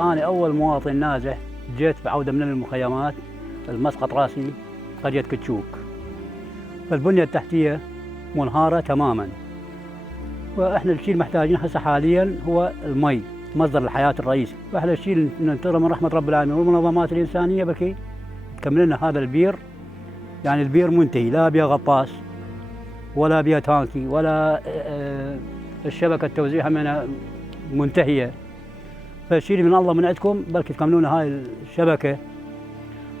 أنا أول مواطن نازح جيت بعودة من المخيمات المسقط راسي قرية كتشوك. فالبنية التحتية منهارة تماماً، وإحنا الشيء المحتاجين هسه حالياً هو المي، مصدر الحياة الرئيسي. فإحنا الشيء ننتظر من رحمة رب العالمين والمنظمات الإنسانية بكي تكمل لنا هذا البير. يعني البير منتهي، لا بيها غطاس ولا بيها تانكي ولا الشبكة التوزيع منها منتهية. فالشيء من الله من عندكم بلكي تكملون هاي الشبكة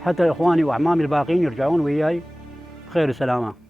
حتى إخواني وأعمامي الباقيين يرجعون وياي بخير وسلامة.